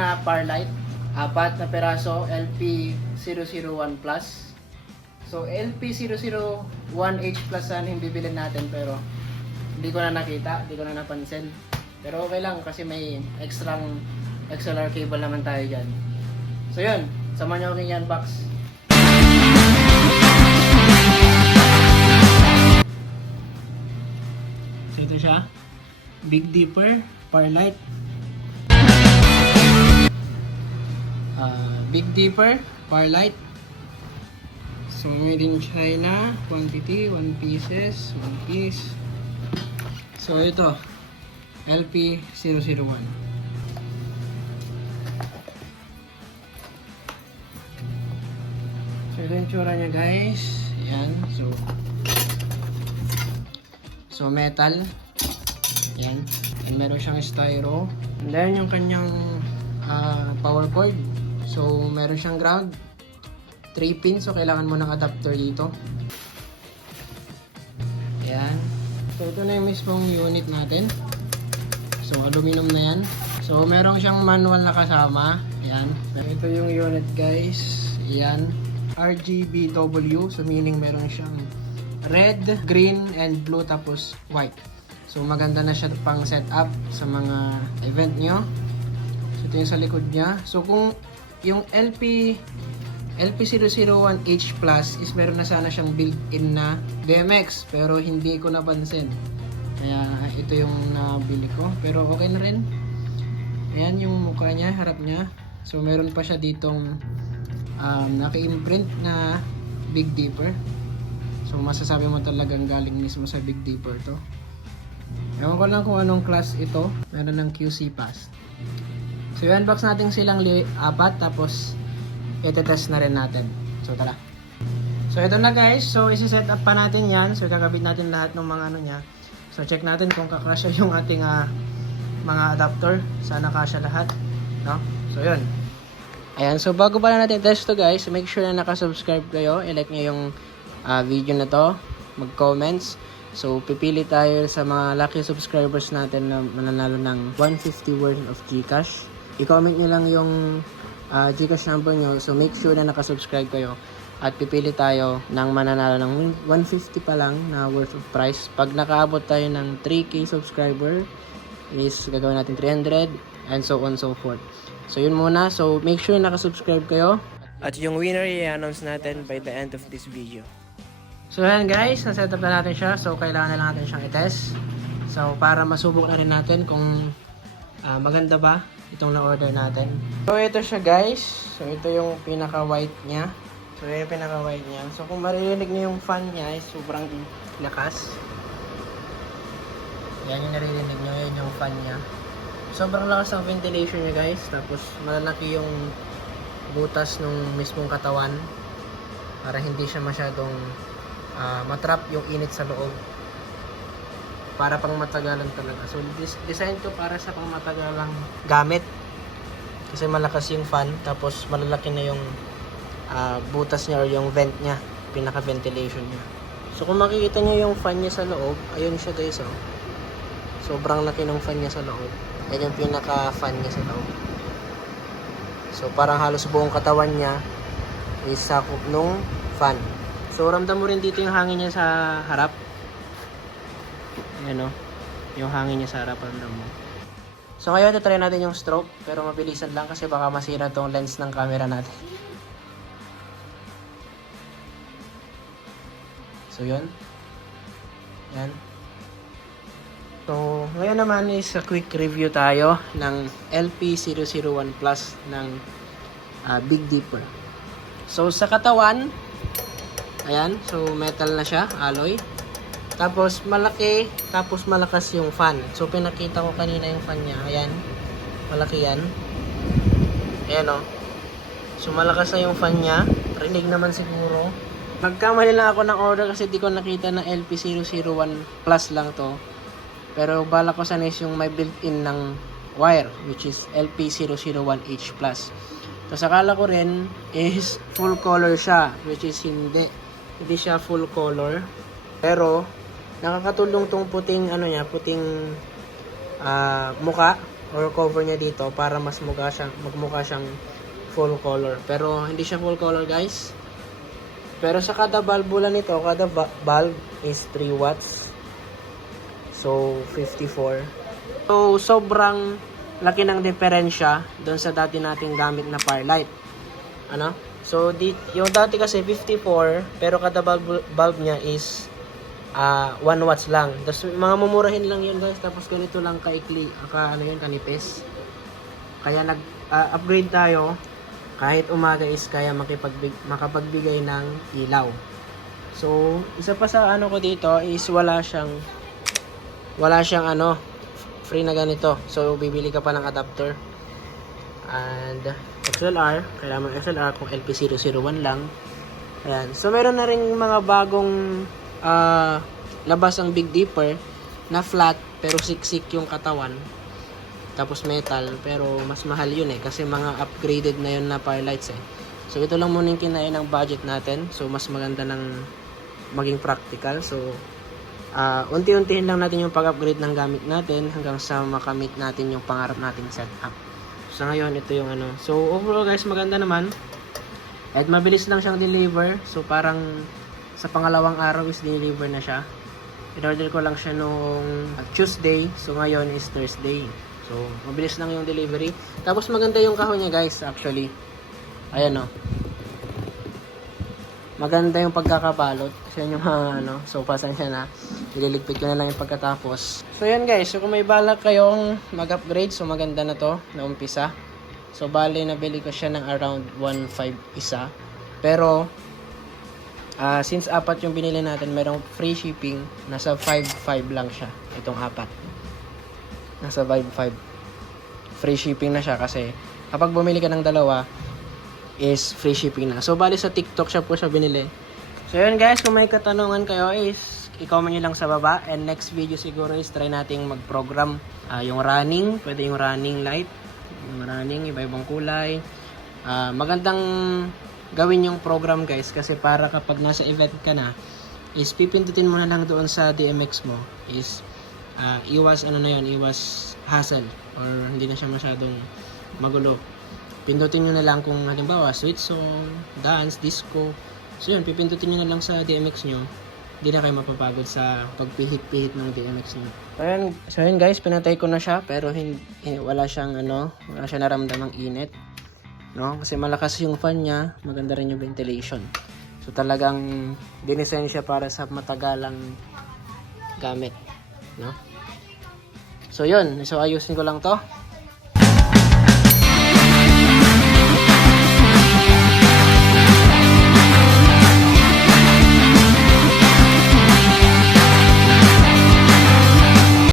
na power light. 4 na peraso, LP001 Plus. So, LP001H Plus sana yung bibilin natin pero hindi ko na nakita, hindi ko na napansin. Pero okay lang kasi may extrang XLR cable naman tayo dyan. So, yun. Samahan nyo ako yung unbox. So, ito siya. Big Dipper power light. Big Dipper power light. So, made in China. Quantity, 1 pieces, 1 piece. So, ito. LP001. So, ito yung tsura niya, guys. Ayan. So, metal. Ayan. And meron siyang styro. And then, yung kanyang power cord. So, meron siyang ground. 3 pins, so kailangan mo ng adapter dito. Ayan. So, ito na yung mismong unit natin. So, aluminum na yan. So, meron siyang manual na kasama. Ayan. Ito yung unit, guys. Ayan. RGBW. So, meaning meron siyang red, green, and blue, tapos white. So, maganda na siya pang setup sa mga event nyo. So, ito yung sa likod niya. So, kung yung LP001H Plus is meron na sana siyang built-in na DMX pero hindi ko napansin. Kaya ito yung nabili ko. Pero okay na rin. Ayan yung mukha niya, harap niya. So meron pa siya ditong naka-imprint na Big Dipper. So masasabi mo talagang galing mismo sa Big Dipper to. Ewan ko lang kung anong class ito. Meron ng QC pass. So i-unbox natin silang 4 tapos i-test na rin natin. So tara. So ito na, guys. So isi-set up pa natin yan. So kakabit natin lahat ng mga ano niya. So check natin kung kakasya yung ating mga adapter. Sana kasya lahat, no? So yun. Ayan, so bago pa na natin test to, guys, make sure na naka-subscribe kayo. I-like nyo yung video na to. Mag-comments. So pipili tayo sa mga lucky subscribers natin na mananalo ng 150 worth of GCash. I-comment nyo lang yung GCash number nyo. So make sure na nakasubscribe kayo. At pipili tayo ng mananalo ng 150 pa lang na worth of price. Pag nakaabot tayo ng 3K subscriber, is gagawin natin 300 and so on so forth. So yun muna. So make sure nakasubscribe kayo. At yung winner i-announce natin by the end of this video. So yan, guys, naset up na natin siya. So kailangan na lang natin siyang i-test. So para masubok na rin natin kung maganda ba itong na-order natin. So ito siya, guys. So ito yung pinaka-white niya. So ito yung pinaka-white niya. So kung maririnig niyo yung fan niya is sobrang lakas. Yan yung naririnig niyo, yun yung fan niya. Sobrang lakas ng ventilation niya, guys. Tapos malalaki yung butas ng mismong katawan para hindi siya masyadong matrap yung init sa loob. Para pang matagalan talaga. So design ko para sa pang matagalang gamit. Kasi malakas yung fan, tapos malalaki na yung butas niya or yung vent niya, pinaka ventilation niya. So kung makikita niyo yung fan niya sa loob, ayun siya, guys, oh. Sobrang laki ng fan niya sa loob. Yan yung pinaka fan niya sa loob. So parang halos buong katawan niya is sakop nung fan. So ramdam mo rin dito yung hangin niya sa harap. Ayan, o. Yung hangin niya sa harap, ramdam mo. So ngayon, try natin yung stroke. Pero mabilisan lang kasi baka masira tong lens ng camera natin. So yun. Yan. So ngayon naman is a quick review tayo ng LP001 Plus ng Big Dipper. So sa katawan, ayan. So metal na siya, alloy. Tapos malaki, tapos malakas yung fan. So pinakita ko kanina yung fan niya. Ayan. Malaki yan. Ayan, o. So malakas na yung fan niya. Rinig naman siguro. Nagkamali lang ako ng order kasi di ko nakita na LP001 Plus lang to. Pero bala ko sana is yung may built-in ng wire, which is LP001H Plus. Tapos akala ko rin is full color siya, which is hindi. Hindi siya full color. Pero nakakatulong tong puting ano niya, puting muka or cover niya dito para mas magmukha siyang full color. Pero hindi siya full color, guys. Pero sa kada valvula nito, kada valve is 3 watts. So 54. So sobrang laki ng diferensya doon sa dati nating gamit na Firelight. Ano? So yung dati kasi 54, pero kada valve niya is 1 watts lang. Tapos mga mumurahin lang yun, guys. Tapos ganito lang kaikli, kanipis. Kaya nag-upgrade tayo. Kahit umaga is kaya makapagbigay ng ilaw. So, isa pa sa ko dito is wala siyang free na ganito. So, bibili ka pa ng adapter. And XLR, kailangan mo XLR kung LP001 lang. Ayan. So, meron na rin mga bagong labas ang Big Dipper na flat pero siksik yung katawan. Tapos metal, pero mas mahal yun kasi mga upgraded na yun na Firelights So ito lang muna yung kinain ng budget natin. So mas maganda ng maging practical. So unti-untihin lang natin yung pag-upgrade ng gamit natin hanggang sa makamit natin yung pangarap nating setup. So ngayon ito yung So overall, guys, maganda naman. At mabilis lang siyang deliver. So parang sa pangalawang araw is deliver na siya. In-order ko lang siya noong Tuesday. So ngayon is Thursday. So, mabilis lang yung delivery. Tapos maganda yung kahon niya, guys, actually. Ayan, maganda yung pagkakabalot. Kasi yung mga, so pasensya na. Ililigpit ko na lang yung pagkatapos. So, yan, guys. So, kung may balak kayong mag-upgrade, so maganda na to, na umpisa. So, bali, nabili ko siya ng around 1.5 isa. Pero, since apat yung binili natin, merong free shipping. Nasa 5.5 lang siya. Itong apat. Nasa 5.5. Free shipping na siya kasi kapag bumili ka ng dalawa is free shipping na. So bali sa TikTok siya binili. So yun, guys, kung may katanungan kayo is i-comment nyo lang sa baba, and next video siguro is try nating mag-program yung running, pwede yung running light, yung running iba-ibang kulay. Magandang gawin yung program, guys, kasi para kapag nasa event ka na is pipindutin mo na lang doon sa DMX mo is iwas hassle or hindi na siya masyadong magulo. Pindutin nyo na lang kung halimbawa sweet song, dance, disco. So yun, pipindutin nyo na lang sa DMX nyo. Hindi na kayo mapapagod sa pagpihit-pihit ng DMX nyo. So yun, guys, pinatay ko na siya pero wala siyang naramdamang init. No? Kasi malakas yung fan niya, maganda rin yung ventilation. So talagang dinisenyo siya para sa matagalang gamit. No? So yun, so ayusin ko lang to.